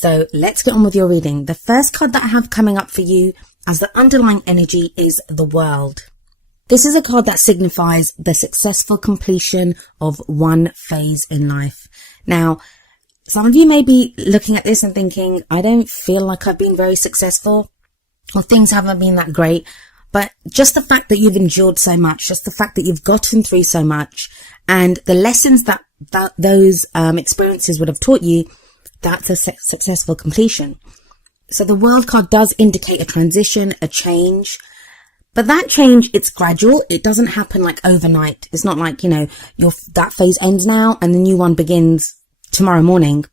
So let's get on with your reading. The first card that I have coming up for you as the underlying energy is the World. This is a card that signifies the successful completion of one phase in life. Now, some of you may be looking at this and thinking, I don't feel like I've been very successful, or things haven't been that great. But just the fact that you've endured so much, just the fact that you've gotten through so much, and the lessons that those experiences would have taught you, that's a successful completion. So the World card does indicate a transition, a change. But that change, it's gradual. It doesn't happen like overnight. It's not like, that phase ends now and the new one begins tomorrow morning.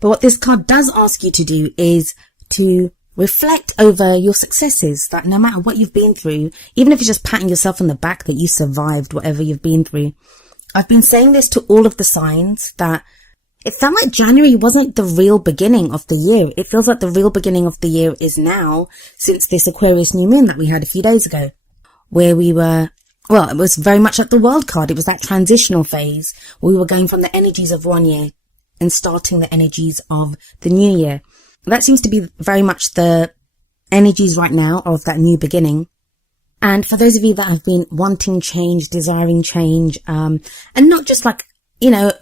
But what this card does ask you to do is to reflect over your successes, that no matter what you've been through, even if you're just patting yourself on the back that you survived whatever you've been through. I've been saying this to all of the signs that it felt like January wasn't the real beginning of the year. It feels like the real beginning of the year is now, since this Aquarius new moon that we had a few days ago, where we were, well, it was very much like the World card. It was that transitional phase. We were going from the energies of one year and starting the energies of the new year. That seems to be very much the energies right now of that new beginning. And for those of you that have been wanting change, desiring change, and not just like,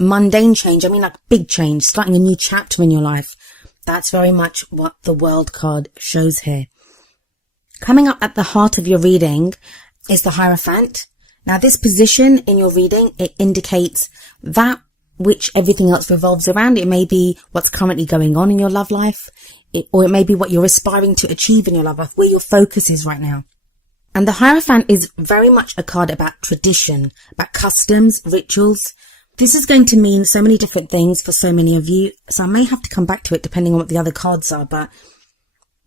mundane change, I mean like big change, starting a new chapter in your life, that's very much what the World card shows here. Coming up at the heart of your reading is the Hierophant. Now this position in your reading, it indicates that which everything else revolves around. It may be what's currently going on in your love life, or it may be what you're aspiring to achieve in your love life, where your focus is right now. And the Hierophant is very much a card about tradition, about customs, rituals. This is going to mean so many different things for so many of you, so I may have to come back to it depending on what the other cards are, but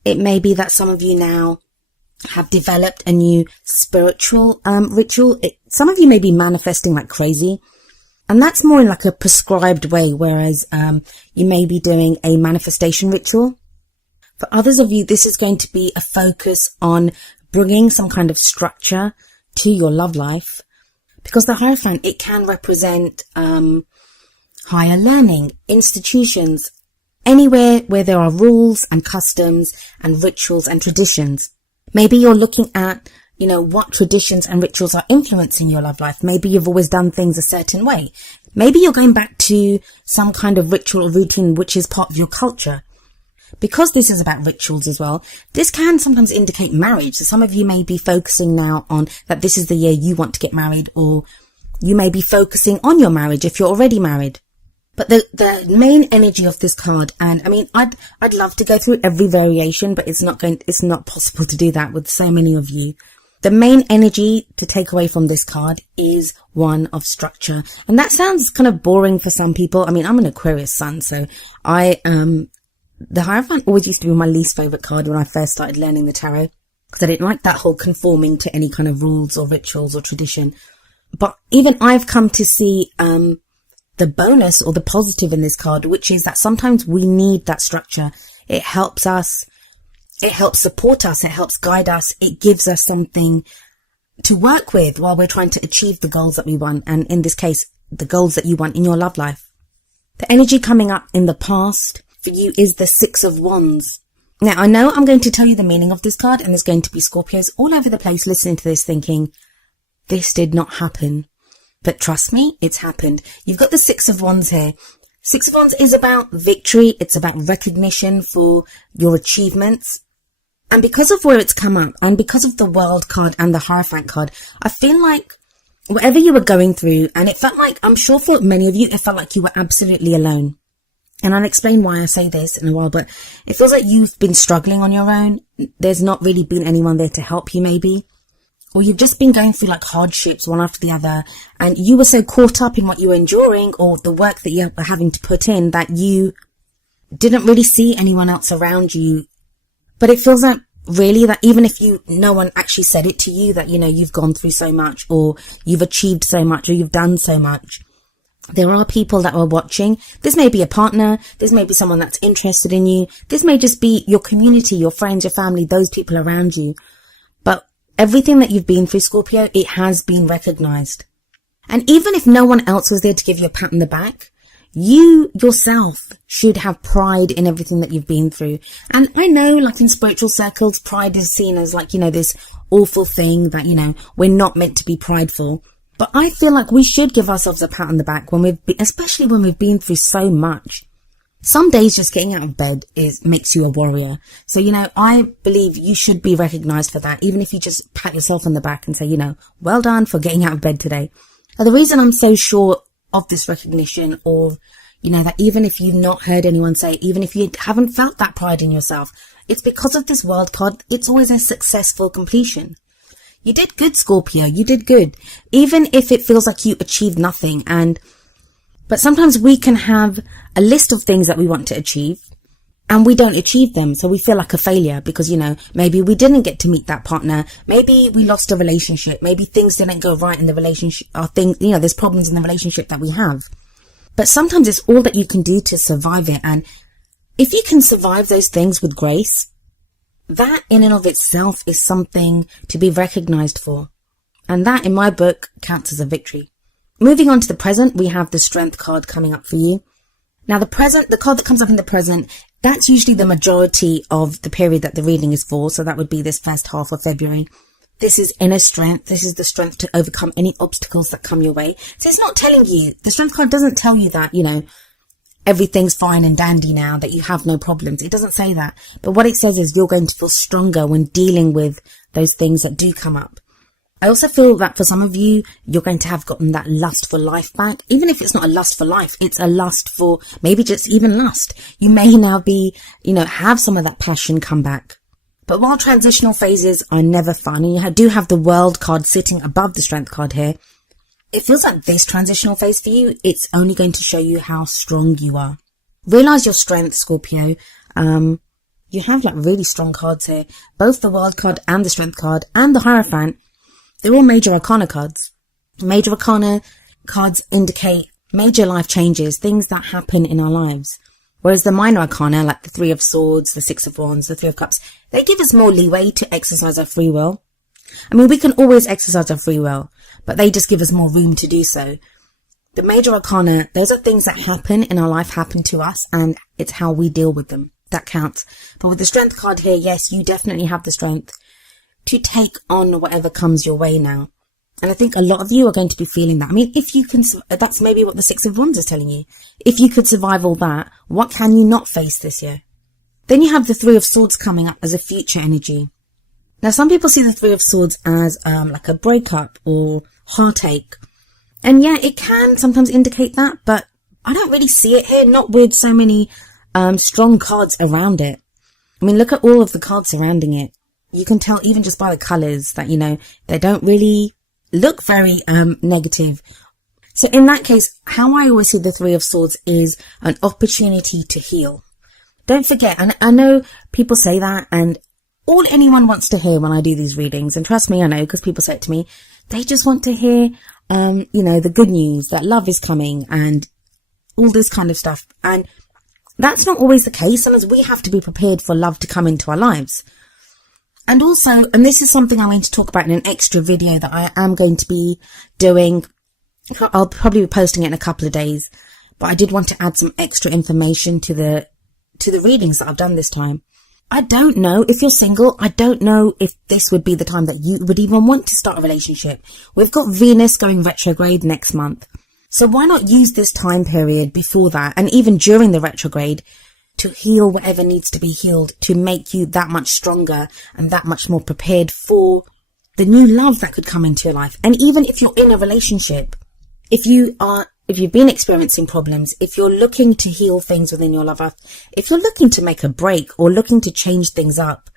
it may be that some of you now have developed a new spiritual ritual. Some of you may be manifesting like crazy. And that's more in like a prescribed way, whereas you may be doing a manifestation ritual. For others of you, this is going to be a focus on bringing some kind of structure to your love life. Because the Hierophant, it can represent higher learning, institutions, anywhere where there are rules and customs and rituals and traditions. Maybe you're looking at what traditions and rituals are influencing your love life. Maybe you've always done things a certain way. Maybe you're going back to some kind of ritual or routine which is part of your culture. Because this is about rituals as well, this can sometimes indicate marriage. So some of you may be focusing now on that this is the year you want to get married, or you may be focusing on your marriage if you're already married. But the main energy of this card, and I mean, I'd love to go through every variation, but it's not possible to do that with so many of you. The main energy to take away from this card is one of structure. And that sounds kind of boring for some people. I mean, I'm an Aquarius sun, so the Hierophant always used to be my least favorite card when I first started learning the tarot, because I didn't like that whole conforming to any kind of rules or rituals or tradition. But even I've come to see the bonus or the positive in this card, which is that sometimes we need that structure. It helps us. It helps support us. It helps guide us. It gives us something to work with while we're trying to achieve the goals that we want. And in this case, the goals that you want in your love life. The energy coming up in the past for you is the Six of Wands. Now, I know I'm going to tell you the meaning of this card, and there's going to be Scorpios all over the place listening to this thinking, this did not happen. But trust me, it's happened. You've got the Six of Wands here. Six of Wands is about victory. It's about recognition for your achievements. And because of where it's come up, and because of the World card and the Hierophant card, I feel like whatever you were going through, and it felt like, I'm sure for many of you, it felt like you were absolutely alone. And I'll explain why I say this in a while, but it feels like you've been struggling on your own. There's not really been anyone there to help you maybe. Or you've just been going through like hardships one after the other, and you were so caught up in what you were enduring or the work that you were having to put in that you didn't really see anyone else around you. But it feels like really that even if no one actually said it to you, that, you've gone through so much, or you've achieved so much, or you've done so much, there are people that are watching. This may be a partner. This may be someone that's interested in you. This may just be your community, your friends, your family, those people around you. But everything that you've been through, Scorpio, it has been recognized. And even if no one else was there to give you a pat on the back, you yourself should have pride in everything that you've been through. And I know, like in spiritual circles, pride is seen as like, this awful thing that, we're not meant to be prideful. But I feel like we should give ourselves a pat on the back especially when we've been through so much. Some days just getting out of bed makes you a warrior. So, I believe you should be recognized for that, even if you just pat yourself on the back and say, well done for getting out of bed today. Now, the reason I'm so sure of this recognition, or, that even if you've not heard anyone say, even if you haven't felt that pride in yourself, it's because of this world card. It's always a successful completion. You did good, Scorpio. You did good. Even if it feels like you achieved nothing. But sometimes we can have a list of things that we want to achieve and we don't achieve them. So we feel like a failure because, maybe we didn't get to meet that partner. Maybe we lost a relationship. Maybe things didn't go right in the relationship, or there's problems in the relationship that we have. But sometimes it's all that you can do to survive it. And if you can survive those things with grace, that in and of itself is something to be recognized for. And that, in my book, counts as a victory. Moving on to the present, we have the Strength card coming up for you. Now, the card that comes up in the present, that's usually the majority of the period that the reading is for. So that would be this first half of February. This is inner strength. This is the strength to overcome any obstacles that come your way. So it's not telling you, the Strength card doesn't tell you that, everything's fine and dandy now, that you have no problems. It doesn't say that. But what it says is you're going to feel stronger when dealing with those things that do come up. I also feel that for some of you, you're going to have gotten that lust for life back. Even if it's not a lust for life, it's a lust for maybe just even lust. You may now be, have some of that passion come back. But while transitional phases are never fun, and you do have the World card sitting above the Strength card here, it feels like this transitional phase for you, it's only going to show you how strong you are. Realize your strength, Scorpio. You have like really strong cards here. Both the World card and the Strength card and the Hierophant. They're all major arcana cards. Major arcana cards indicate major life changes, things that happen in our lives. Whereas the minor arcana, like the Three of Swords, the Six of Wands, the Three of Cups, they give us more leeway to exercise our free will. I mean, we can always exercise our free will, but they just give us more room to do so. The major arcana, those are things that happen in our life, happen to us, and it's how we deal with them. That counts. But with the Strength card here, yes, you definitely have the strength to take on whatever comes your way now. And I think a lot of you are going to be feeling that. I mean, if you can, that's maybe what the Six of Wands is telling you. If you could survive all that, what can you not face this year? Then you have the Three of Swords coming up as a future energy. Now, some people see the Three of Swords as like a breakup or heartache. And yeah, it can sometimes indicate that, but I don't really see it here, not with so many strong cards around it. I mean, look at all of the cards surrounding it. You can tell even just by the colours that, they don't really look very negative. So in that case, how I always see the Three of Swords is an opportunity to heal. Don't forget, and I know people say that, and all anyone wants to hear when I do these readings, and trust me, I know, because people say it to me, they just want to hear, the good news, that love is coming, and all this kind of stuff. And that's not always the case. Sometimes we have to be prepared for love to come into our lives. And also, and this is something I'm going to talk about in an extra video that I am going to be doing. I'll probably be posting it in a couple of days, but I did want to add some extra information to the readings that I've done this time. I don't know if you're single. I don't know if this would be the time that you would even want to start a relationship. We've got Venus going retrograde next month. So why not use this time period before that, and even during the retrograde, to heal whatever needs to be healed, to make you that much stronger and that much more prepared for the new love that could come into your life. And even if you're in a relationship, if you've been experiencing problems, if you're looking to heal things within your love life, if you're looking to make a break or looking to change things up,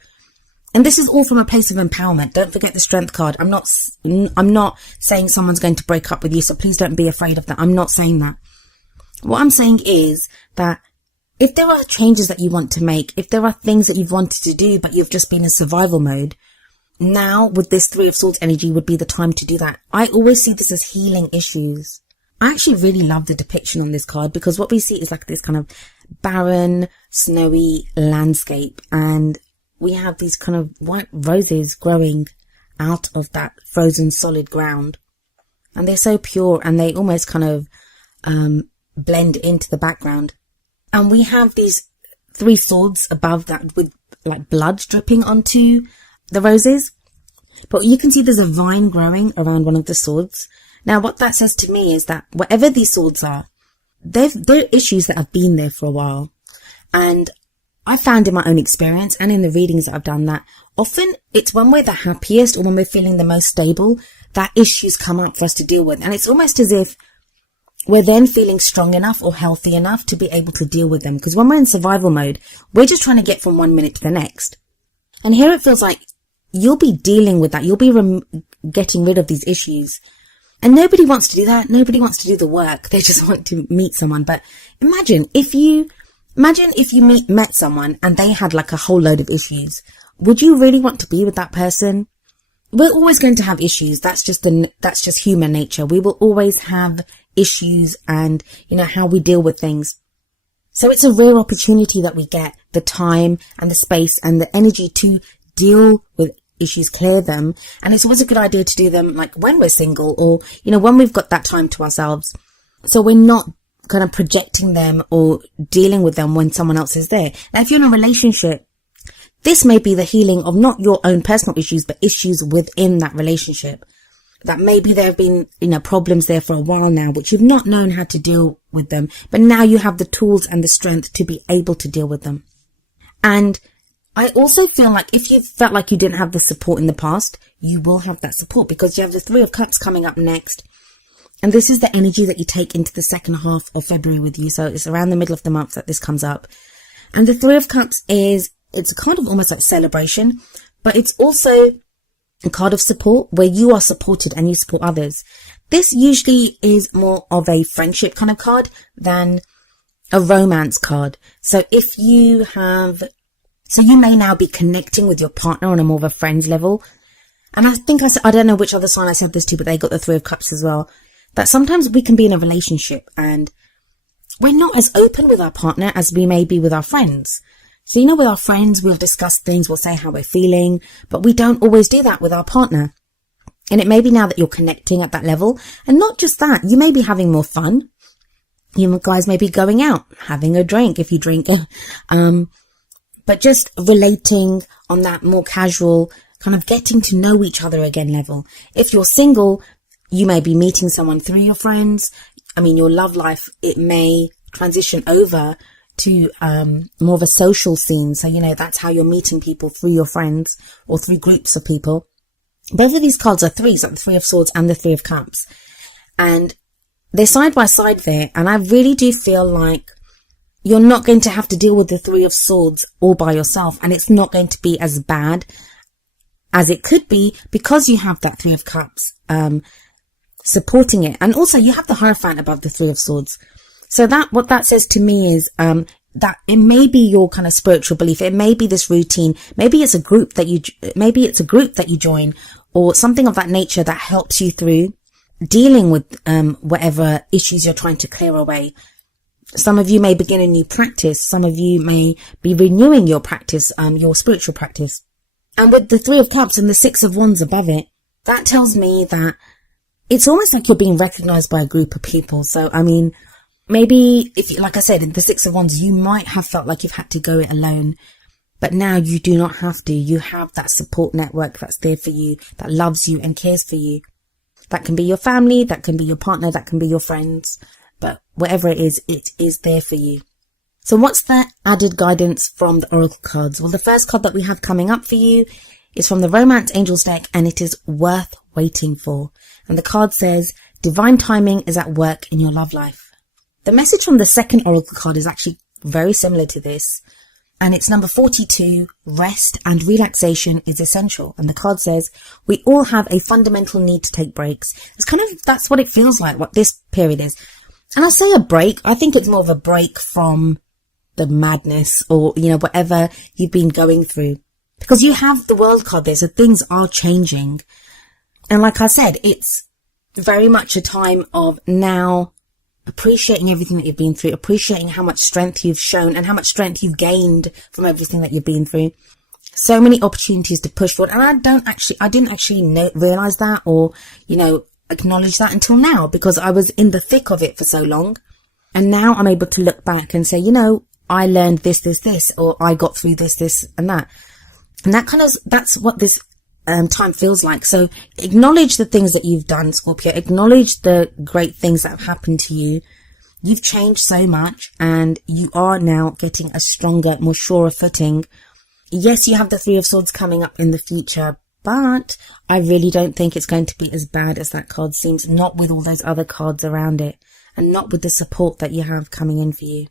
and this is all from a place of empowerment. Don't forget the Strength card. I'm not saying someone's going to break up with you, so please don't be afraid of that. I'm not saying that. What I'm saying is that if there are changes that you want to make, if there are things that you've wanted to do, but you've just been in survival mode, now with this Three of Swords energy would be the time to do that. I always see this as healing issues. I actually really love the depiction on this card, because what we see is like this kind of barren, snowy landscape, and we have these kind of white roses growing out of that frozen solid ground. And they're so pure, and they almost kind of blend into the background. And we have these 3 swords above that with like blood dripping onto the roses. But you can see there's a vine growing around one of the swords. Now, what that says to me is that whatever these swords are, they're issues that have been there for a while. And I found in my own experience and in the readings that I've done that often it's when we're the happiest or when we're feeling the most stable that issues come up for us to deal with. And it's almost as if we're then feeling strong enough or healthy enough to be able to deal with them. Because when we're in survival mode, we're just trying to get from one minute to the next. And here it feels like you'll be dealing with that. You'll be getting rid of these issues. And nobody wants to do that. Nobody wants to do the work. They just want to meet someone. But imagine if you met someone and they had like a whole load of issues. Would you really want to be with that person? We're always going to have issues. That's just human nature. We will always have issues and, how we deal with things. So it's a rare opportunity that we get the time and the space and the energy to deal with issues, clear them. And it's always a good idea to do them like when we're single or, when we've got that time to ourselves. So we're not kind of projecting them or dealing with them when someone else is there. Now, if you're in a relationship, this may be the healing of not your own personal issues, but issues within that relationship. That maybe there have been, problems there for a while now, which you've not known how to deal with them. But now you have the tools and the strength to be able to deal with them. And I also feel like if you felt like you didn't have the support in the past, you will have that support because you have the 3 of Cups coming up next. And this is the energy that you take into the second half of February with you. So it's around the middle of the month that this comes up. And the 3 of Cups it's a kind of almost like celebration, but it's also a card of support where you are supported and you support others. This usually is more of a friendship kind of card than a romance card. So you may now be connecting with your partner on a more of a friends level. And I think I don't know which other sign I said this to, but they got the 3 of Cups as well. That sometimes we can be in a relationship and we're not as open with our partner as we may be with our friends. So, with our friends, we'll discuss things, we'll say how we're feeling, but we don't always do that with our partner. And it may be now that you're connecting at that level. And not just that, you may be having more fun. You guys may be going out, having a drink if you drink. But just relating on that more casual, kind of getting to know each other again level. If you're single, you may be meeting someone through your friends. Your love life, it may transition over to more of a social scene. So, that's how you're meeting people through your friends or through groups of people. Both of these cards are 3s, like the 3 of Swords and the 3 of Cups. And they're side by side there. And I really do feel like you're not going to have to deal with the 3 of Swords all by yourself. And it's not going to be as bad as it could be because you have that 3 of Cups supporting it. And also you have the Hierophant above the 3 of Swords. So what that says to me is that it may be your kind of spiritual belief. It may be this routine. Maybe it's a group that you join or something of that nature that helps you through dealing with whatever issues you're trying to clear away. Some of you may begin a new practice. Some of you may be renewing your practice, your spiritual practice. And with the 3 of Cups and the 6 of Wands above it, that tells me that it's almost like you're being recognized by a group of people. So, maybe like I said, in the 6 of Wands, you might have felt like you've had to go it alone, but now you do not have to. You have that support network that's there for you, that loves you and cares for you. That can be your family, that can be your partner, that can be your friends, but whatever it is there for you. So what's the added guidance from the Oracle cards? Well, the first card that we have coming up for you is from the Romance Angels deck, and it is Worth Waiting For. And the card says, divine timing is at work in your love life. The message from the second Oracle card is actually very similar to this. And it's number 42, rest and relaxation is essential. And the card says, we all have a fundamental need to take breaks. That's what it feels like, what this period is. And I say a break, I think it's more of a break from the madness or, whatever you've been going through. Because you have the World card there, so things are changing. And like I said, it's very much a time of now appreciating everything that you've been through, appreciating how much strength you've shown and how much strength you've gained from everything that you've been through. So many opportunities to push forward. And I didn't actually realize that or, acknowledge that until now because I was in the thick of it for so long. And now I'm able to look back and say, I learned this, or I got through this, and that. And that's what this time feels like. So acknowledge the things that you've done, Scorpio. Acknowledge the great things that have happened to you. You've changed so much, and you are now getting a stronger, more surer footing. Yes, you have the Three of Swords coming up in the future, but I really don't think it's going to be as bad as that card seems, not with all those other cards around it, and not with the support that you have coming in for you.